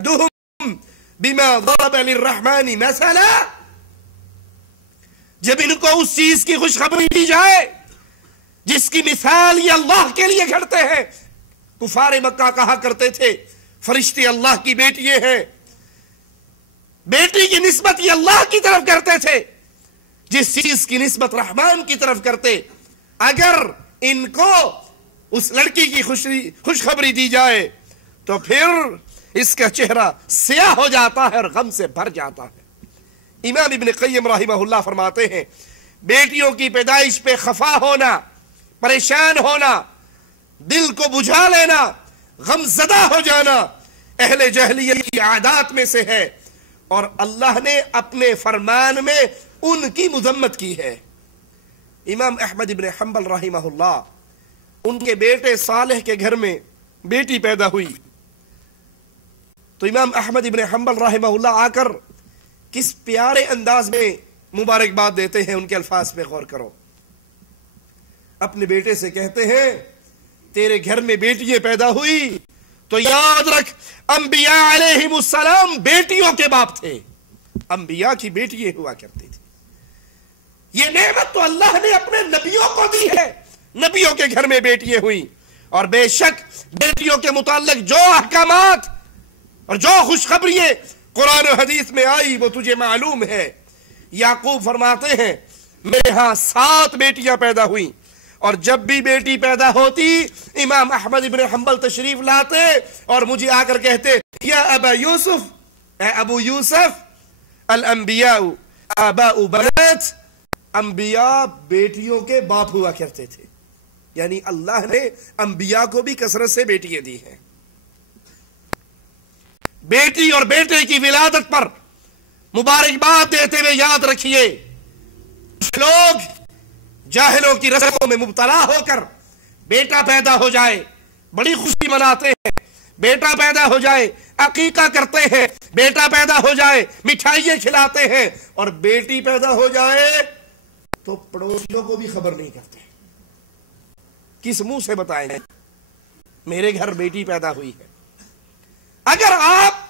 بما ضرب للرحمن مثلا، جب ان کو اس چیز کی خوشخبری دی جائے جس کی مثال یہ اللہ کے لیے گھڑتے ہیں. کفار مکہ کہا کرتے تھے فرشتے اللہ کی بیٹی ہیں، بیٹی کی نسبت یہ اللہ کی طرف کرتے تھے. جس چیز کی نسبت رحمان کی طرف کرتے، اگر ان کو اس لڑکی کی خوشخبری دی جائے تو پھر اس کا چہرہ سیاہ ہو جاتا ہے اور غم سے بھر جاتا ہے. امام ابن قیم رحمہ اللہ فرماتے ہیں بیٹیوں کی پیدائش پہ خفا ہونا، پریشان ہونا، دل کو بجھا لینا، غم زدہ ہو جانا اہل جاہلیت کی عادات میں سے ہے، اور اللہ نے اپنے فرمان میں ان کی مذمت کی ہے. امام احمد ابن حنبل رحمہ اللہ، ان کے بیٹے صالح کے گھر میں بیٹی پیدا ہوئی تو امام احمد ابن حنبل رحمہ اللہ آ کر کس پیارے انداز میں مبارکباد دیتے ہیں. ان کے الفاظ پہ غور کرو. اپنے بیٹے سے کہتے ہیں تیرے گھر میں بیٹیاں پیدا ہوئی تو یاد رکھ انبیاء علیہم السلام بیٹیوں کے باپ تھے، انبیاء کی بیٹیاں ہوا کرتی تھی. یہ نعمت تو اللہ نے اپنے نبیوں کو دی ہے، نبیوں کے گھر میں بیٹیاں ہوئی. اور بے شک بیٹیوں کے متعلق جو احکامات اور جو خوشخبریاں قرآن و حدیث میں آئی وہ تجھے معلوم ہے. یعقوب فرماتے ہیں میرے ہاں 7 بیٹیاں پیدا ہوئیں، اور جب بھی بیٹی پیدا ہوتی امام احمد ابن حنبل تشریف لاتے اور مجھے آ کر کہتے یا ابا یوسف، اے ابو یوسف، الانبیاء آباء بنات، انبیاء بیٹیوں کے باپ ہوا کرتے تھے. یعنی اللہ نے انبیاء کو بھی کثرت سے بیٹیاں دی ہیں. بیٹی اور بیٹے کی ولادت پر مبارکباد دیتے ہوئے یاد رکھیے لوگ جاہلوں کی رسموں میں مبتلا ہو کر بیٹا پیدا ہو جائے بڑی خوشی مناتے ہیں، بیٹا پیدا ہو جائے عقیقہ کرتے ہیں، بیٹا پیدا ہو جائے مٹھائیاں کھلاتے ہیں، اور بیٹی پیدا ہو جائے تو پڑوسیوں کو بھی خبر نہیں کرتے. کس منہ سے بتائیں گے میرے گھر بیٹی پیدا ہوئی ہے؟ اگر آپ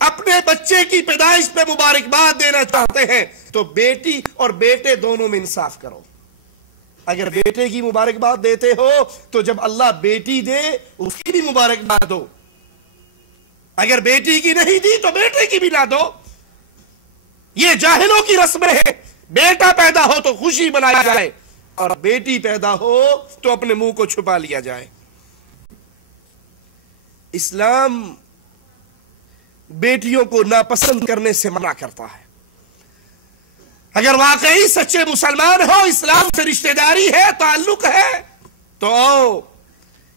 اپنے بچے کی پیدائش پہ مبارکباد دینا چاہتے ہیں تو بیٹی اور بیٹے دونوں میں انصاف کرو. اگر بیٹے کی مبارکباد دیتے ہو تو جب اللہ بیٹی دے اس کی بھی مبارکباد دو، اگر بیٹی کی نہیں دی تو بیٹے کی بھی نہ دو. یہ جاہلوں کی رسمیں ہیں. بیٹا پیدا ہو تو خوشی منائی جائے اور بیٹی پیدا ہو تو اپنے منہ کو چھپا لیا جائے. اسلام بیٹیوں کو ناپسند کرنے سے منع کرتا ہے. اگر واقعی سچے مسلمان ہو، اسلام سے رشتہ داری ہے، تعلق ہے، تو آؤ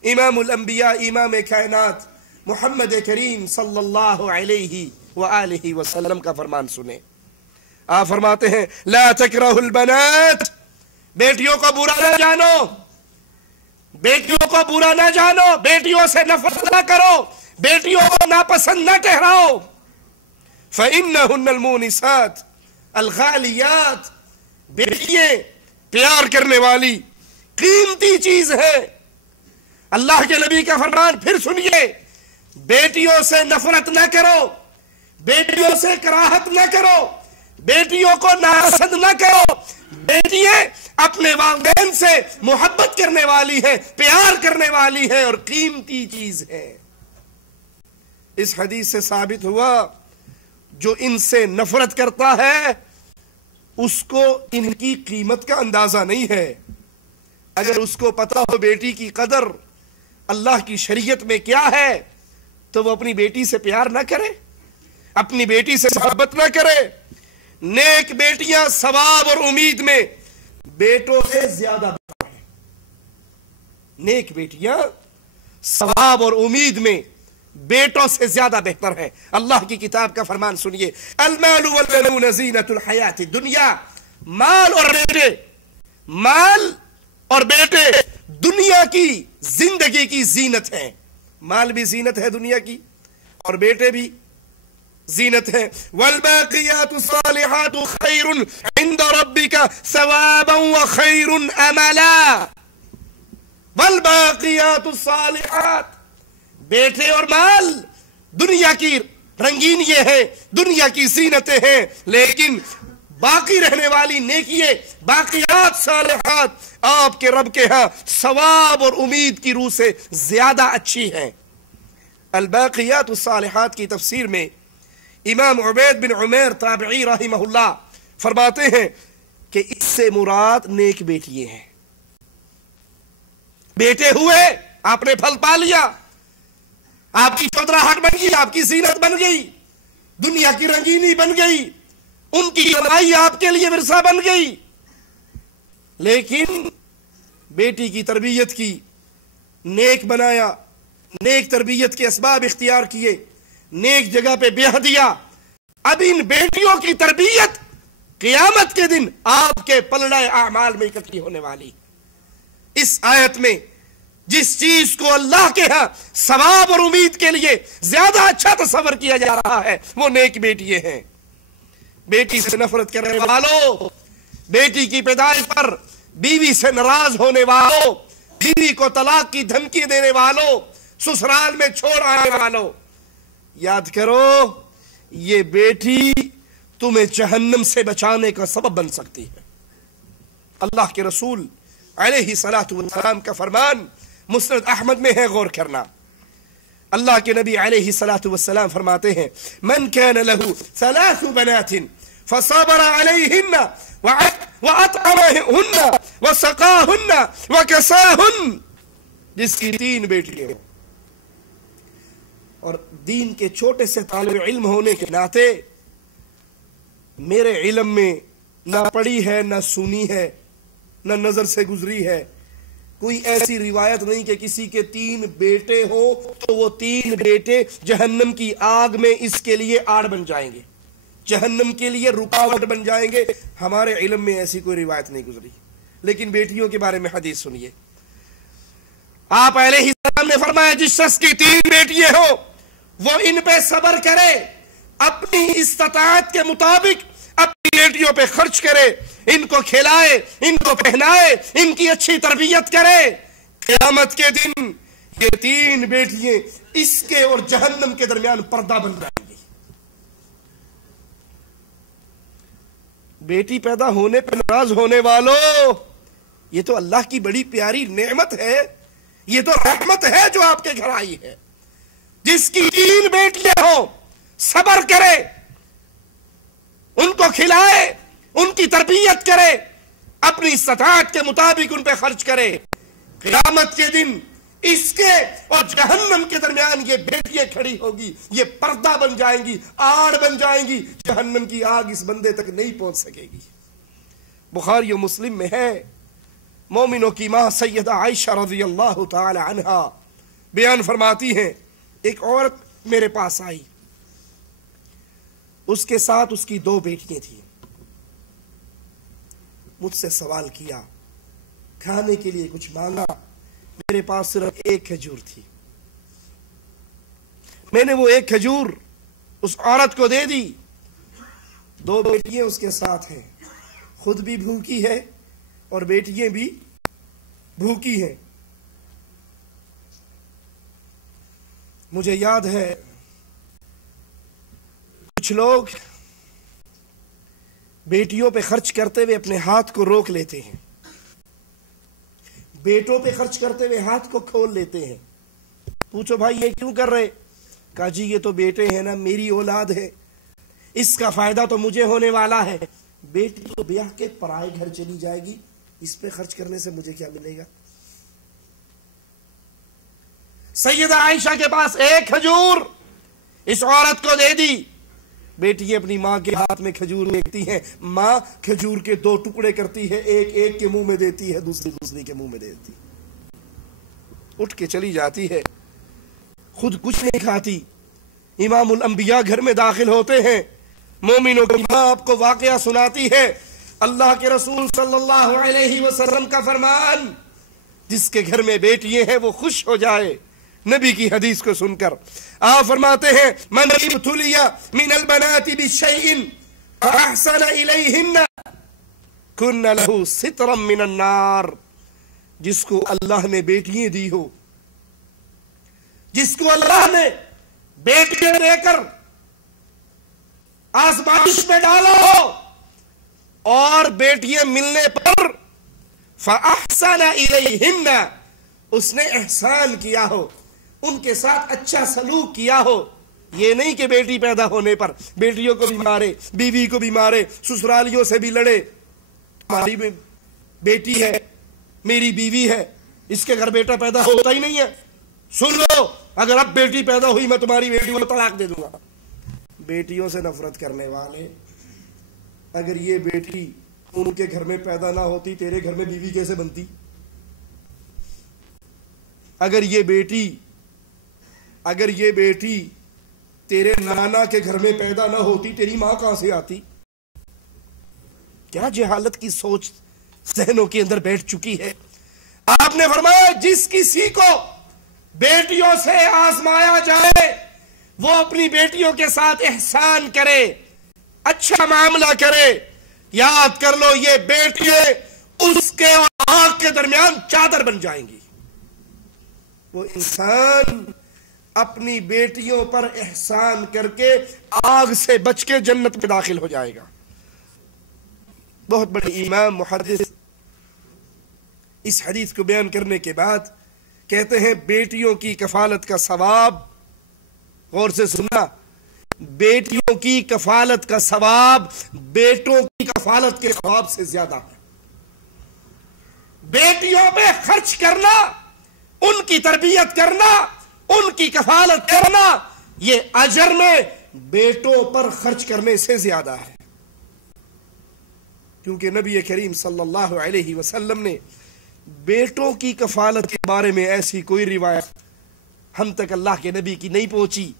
امام الانبیاء امام کائنات محمد کریم صلی اللہ علیہ وآلہ وسلم کا فرمان سنیں. آپ فرماتے ہیں لا تکرہوا البنات، بیٹیوں کو برا نہ جانو، بیٹیوں کو برا نہ جانو، بیٹیوں سے نفرت نہ کرو، بیٹیوں کو ناپسند نہ ٹھہراؤ. فإنہن المونسات الغالیات، بیٹیاں پیار کرنے والی قیمتی چیز ہے. اللہ کے نبی کا فرمان پھر سنیے، بیٹیوں سے نفرت نہ کرو، بیٹیوں سے کراہت نہ کرو، بیٹیوں کو ناپسند نہ کرو. بیٹیاں اپنے والدین سے محبت کرنے والی ہے، پیار کرنے والی ہے اور قیمتی چیز ہے. اس حدیث سے ثابت ہوا جو ان سے نفرت کرتا ہے اس کو ان کی قیمت کا اندازہ نہیں ہے. اگر اس کو پتا ہو بیٹی کی قدر اللہ کی شریعت میں کیا ہے تو وہ اپنی بیٹی سے پیار نہ کرے، اپنی بیٹی سے محبت نہ کرے. نیک بیٹیاں ثواب اور امید میں بیٹوں سے زیادہ بہتر ہیں. نیک بیٹیاں ثواب اور امید میں بیٹوں سے زیادہ بہتر ہے. اللہ کی کتاب کا فرمان سنیے، المال والبنون زینۃ الحیات الدنیا، مال اور بیٹے دنیا کی زندگی کی زینت ہیں. مال بھی زینت ہے دنیا کی اور بیٹے بھی زینت ہے. والباقیات الصالحات خیر عند ربک ثوابا وخیر املا. والباقیات الصالحات، بیٹے اور مال دنیا کی رنگین یہ ہے، دنیا کی زینتیں ہیں، لیکن باقی رہنے والی نیکیے، باقیات صالحات آپ کے رب کے ہاں ثواب اور امید کی روح سے زیادہ اچھی ہیں۔ الباقیات الصالحات کی تفسیر میں امام عبید بن عمیر تابعی رحمہ اللہ فرماتے ہیں کہ اس سے مراد نیک بیٹیے ہیں۔ بیٹے ہوئے، آپ نے پھل پا لیا، آپ کی چودراہٹ بن گئی، آپ کی زینت بن گئی، دنیا کی رنگینی بن گئی، ان کی کمائی آپ کے لیے ورثہ بن گئی، لیکن بیٹی کی تربیت کی، نیک بنایا، نیک تربیت کے اسباب اختیار کیے، نیک جگہ پہ بیاہ دیا۔ اب ان بیٹیوں کی تربیت قیامت کے دن آپ کے پلڑے اعمال میں اکٹھی ہونے والی۔ اس آیت میں جس چیز کو اللہ کے ہاں ثواب اور امید کے لیے زیادہ اچھا تصور کیا جا رہا ہے وہ نیک بیٹیاں ہیں۔ بیٹی سے نفرت کرنے والوں، بیٹی کی پیدائش پر بیوی سے ناراض ہونے والوں، بیوی کو طلاق کی دھمکی دینے والوں، سسرال میں چھوڑ آنے والوں، یاد کرو یہ بیٹی تمہیں جہنم سے بچانے کا سبب بن سکتی ہے۔ اللہ کے رسول علیہ السلام کا فرمان مسند احمد میں ہے، غور کرنا۔ اللہ کے نبی علیہ السلام فرماتے ہیں من كان له 3 بنات فصبر عليهن وأطعمهن وسقاهن وكساهن، جس کی 3 بیٹیاں اور دین کے چھوٹے سے طالب علم ہونے کے ناطے میرے علم میں نہ پڑھی ہے، نہ سنی ہے، نہ نظر سے گزری ہے، کوئی ایسی روایت نہیں کہ کسی کے 3 بیٹے ہو تو وہ 3 بیٹے جہنم کی آگ میں اس کے لیے آڑ بن جائیں گے، جہنم کے لیے رکاوٹ بن جائیں گے۔ ہمارے علم میں ایسی کوئی روایت نہیں گزری، لیکن بیٹیوں کے بارے میں حدیث سنیے۔ آپ علیہ السلام نے فرمایا جس شخص کی 3 بیٹیاں ہو وہ ان پہ صبر کرے، اپنی استطاعت کے مطابق اپنی بیٹیوں پہ خرچ کرے، ان کو کھلائے، ان کو پہنائے، ان کی اچھی تربیت کرے، قیامت کے دن یہ 3 بیٹیاں اس کے اور جہنم کے درمیان پردہ بن جائیں گی۔ بیٹی پیدا ہونے پہ ناراض ہونے والوں، یہ تو اللہ کی بڑی پیاری نعمت ہے، یہ تو رحمت ہے جو آپ کے گھر آئی ہے۔ جس کی 3 بیٹیاں ہوں صبر کرے، ان کو کھلائے، ان کی تربیت کرے، اپنی استطاعت کے مطابق ان پہ خرچ کرے، قیامت کے دن اس کے اور جہنم کے درمیان یہ بیٹیاں کھڑی ہوگی، یہ پردہ بن جائیں گی، آڑ بن جائیں گی، جہنم کی آگ اس بندے تک نہیں پہنچ سکے گی۔ بخاری و مسلم میں ہے، مومنوں کی ماں سیدہ عائشہ رضی اللہ تعالی عنہا بیان فرماتی ہیں ایک عورت میرے پاس آئی، اس کے ساتھ اس کی 2 بیٹیاں تھیں، مجھ سے سوال کیا، کھانے کے لیے کچھ مانگا، میرے پاس صرف 1 کھجور تھی، میں نے وہ 1 کھجور اس عورت کو دے دی، 2 بیٹیاں اس کے ساتھ ہیں، خود بھی بھوکی ہے اور بیٹیاں بھی بھوکی ہیں۔ مجھے یاد ہے کچھ لوگ بیٹیوں پہ خرچ کرتے ہوئے اپنے ہاتھ کو روک لیتے ہیں، بیٹوں پہ خرچ کرتے ہوئے ہاتھ کو کھول لیتے ہیں۔ پوچھو بھائی یہ کیوں کر رہے؟ کہا جی یہ تو بیٹے ہیں نا، میری اولاد ہے، اس کا فائدہ تو مجھے ہونے والا ہے، بیٹی تو بیاہ کے پرائے گھر چلی جائے گی، اس پہ خرچ کرنے سے مجھے کیا ملے گا؟ سیدہ عائشہ کے پاس 1 کھجور اس عورت کو دے دی، بیٹی اپنی ماں کے ہاتھ میں کھجور دیکھتی ہیں، ماں کھجور کے 2 ٹکڑے کرتی ہے، ایک کے منہ میں دیتی ہے، دوسری کے منہ میں دیتی، اٹھ کے چلی جاتی ہے، خود کچھ نہیں کھاتی۔ امام الانبیاء گھر میں داخل ہوتے ہیں، مومنوں کی ماں آپ کو واقعہ سناتی ہے، اللہ کے رسول صلی اللہ علیہ وسلم کا فرمان، جس کے گھر میں بیٹیاں ہیں وہ خوش ہو جائے۔ نبی کی حدیث کو سن کر آپ فرماتے ہیں من ابتلی من البنات بشیء فاحسن الیہن کن له سترا من النار، جس کو اللہ نے بیٹیاں دی ہو، جس کو اللہ نے بیٹیاں دے کر آزمائش میں ڈالو، اور بیٹیاں ملنے پر فَأَحْسَنَ إِلَيْهِنَّ، اس نے احسان کیا ہو، ان کے ساتھ اچھا سلوک کیا ہو۔ یہ نہیں کہ بیٹی پیدا ہونے پر بیٹیوں کو بھی مارے، بیوی کو بھی مارے، سسرالیوں سے بھی لڑے۔ ہماری بیٹی ہے، میری بیوی ہے، اس کے گھر بیٹا پیدا ہوتا ہی نہیں ہے، سن لو اگر اب بیٹی پیدا ہوئی میں تمہاری بیٹی کو طلاق دے دوں گا۔ بیٹیوں سے نفرت کرنے والے، اگر یہ بیٹی ان کے گھر میں پیدا نہ ہوتی تیرے گھر میں بیوی کیسے بنتی؟ اگر یہ بیٹی تیرے نانا کے گھر میں پیدا نہ ہوتی تیری ماں کہاں سے آتی؟ کیا جہالت کی سوچ ذہنوں کے اندر بیٹھ چکی ہے۔ آپ نے فرمایا جس کسی کو بیٹیوں سے آزمایا جائے وہ اپنی بیٹیوں کے ساتھ احسان کرے، اچھا معاملہ کرے، یاد کر لو یہ بیٹیاں اس کے اور آگ کے درمیان چادر بن جائیں گی۔ وہ انسان اپنی بیٹیوں پر احسان کر کے آگ سے بچ کے جنت میں داخل ہو جائے گا۔ بہت بڑے امام محدث اس حدیث کو بیان کرنے کے بعد کہتے ہیں بیٹیوں کی کفالت کا ثواب، غور سے سننا، بیٹیوں کی کفالت کا ثواب بیٹوں کی کفالت کے ثواب سے زیادہ ہے۔ بیٹیوں پہ خرچ کرنا، ان کی تربیت کرنا، ان کی کفالت کرنا، یہ اجر میں بیٹوں پر خرچ کرنے سے زیادہ ہے، کیونکہ نبی کریم صلی اللہ علیہ وسلم نے بیٹوں کی کفالت کے بارے میں ایسی کوئی روایت ہم تک اللہ کے نبی کی نہیں پہنچی۔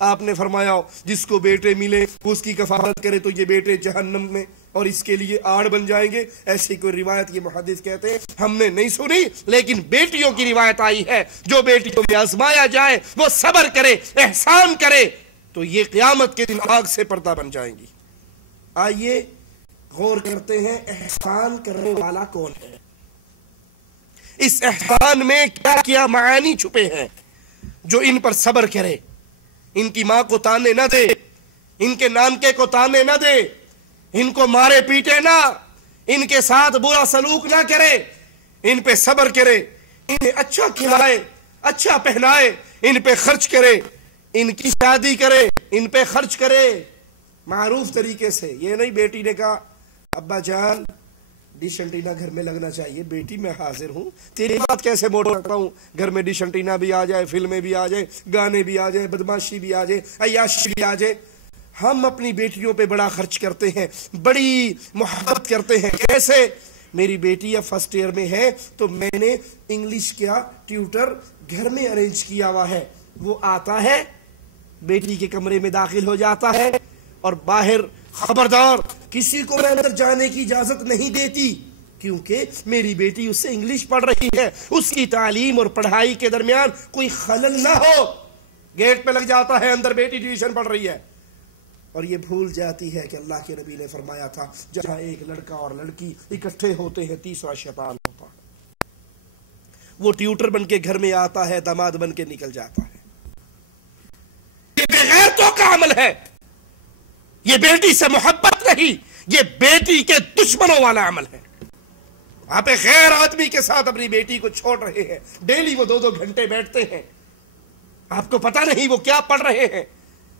آپ نے فرمایا جس کو بیٹے ملے اس کی کفالت کرے تو یہ بیٹے جہنم میں اور اس کے لیے آڑ بن جائیں گے، ایسی کوئی روایت یہ محدث کہتے ہیں ہم نے نہیں سنی، لیکن بیٹیوں کی روایت آئی ہے جو بیٹیوں میں آزمایا جائے وہ صبر کرے، احسان کرے تو یہ قیامت کے دن آگ سے پردہ بن جائیں گی۔ آئیے غور کرتے ہیں احسان کرنے والا کون ہے، اس احسان میں کیا کیا معانی چھپے ہیں۔ جو ان پر صبر کرے، ان کی ماں کو تانے نہ دے، ان کے نانکے کو تانے نہ دے، ان کو مارے پیٹے نہ، ان کے ساتھ برا سلوک نہ کرے، ان پہ صبر کرے، انہیں اچھا کھلائے، اچھا پہنائے، ان پہ خرچ کرے، ان کی شادی کرے، ان پہ خرچ کرے معروف طریقے سے۔ یہ نہیں بیٹی نے کہا ابا جان ڈش انٹینا گھر میں لگنا چاہیے، بیٹی میں حاضر ہوں، تیری بات کیسے موڑ رکھتا ہوں، گھر میں ڈش انٹینا بھی آ جائے، فلمیں بھی آ جائے، گانے بھی آ جائے، بدماشی بھی آ جائے، عیاشی بھی آ جائے۔ ہم اپنی بیٹیوں پہ بڑا خرچ کرتے ہیں، بڑی محبت کرتے ہیں۔ کیسے؟ میری بیٹی اب فرسٹ ایئر میں ہے تو میں نے انگلش کا ٹیوٹر گھر میں ارینج کیا ہوا ہے، وہ آتا ہے بیٹی کے کمرے میں داخل ہو جاتا ہے اور باہر خبردار کسی کو میں اندر جانے کی اجازت نہیں دیتی، کیونکہ میری بیٹی اس سے انگلش پڑھ رہی ہے، اس کی تعلیم اور پڑھائی کے درمیان کوئی خلل نہ ہو۔ گیٹ پہ لگ جاتا ہے اندر بیٹی ٹیوشن پڑھ رہی ہے اور یہ بھول جاتی ہے کہ اللہ کے نبی نے فرمایا تھا جہاں ایک لڑکا اور لڑکی اکٹھے ہوتے ہیں تیسرا شیطان ہوتا ہے۔ وہ ٹیوٹر بن کے گھر میں آتا ہے، داماد بن کے نکل جاتا ہے۔ یہ بغیرتوں کا عمل ہے، یہ بیٹی سے محبت نہیں، یہ بیٹی کے دشمنوں والا عمل ہے۔ آپ ایک غیر آدمی کے ساتھ اپنی بیٹی کو چھوڑ رہے ہیں، ڈیلی وہ 2-2 گھنٹے بیٹھتے ہیں، آپ کو پتہ نہیں وہ کیا پڑھ رہے ہیں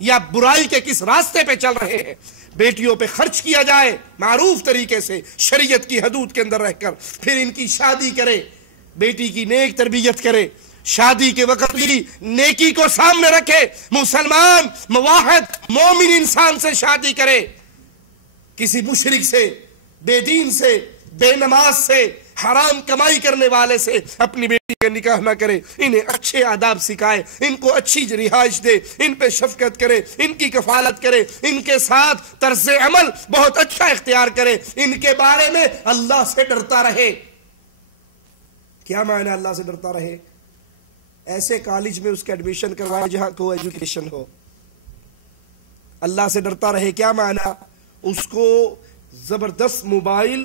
یا برائی کے کس راستے پہ چل رہے ہیں۔ بیٹیوں پہ خرچ کیا جائے معروف طریقے سے، شریعت کی حدود کے اندر رہ کر، پھر ان کی شادی کرے، بیٹی کی نیک تربیت کرے، شادی کے وقت بھی نیکی کو سامنے رکھے، مسلمان موحد مومن انسان سے شادی کرے، کسی مشرک سے، بے دین سے، بے نماز سے، حرام کمائی کرنے والے سے اپنی بیٹی کا نکاح نہ کرے، انہیں اچھے آداب سکھائے، ان کو اچھی رہائش دے، ان پہ شفقت کرے، ان کی کفالت کرے، ان کے ساتھ طرز عمل بہت اچھا اختیار کرے، ان کے بارے میں اللہ سے ڈرتا رہے۔ کیا معنی اللہ سے ڈرتا رہے؟ ایسے کالج میں اس کا ایڈمیشن کروائے جہاں کو ایجوکیشن ہو۔ اللہ سے ڈرتا رہے کیا معنی؟ اس کو زبردست موبائل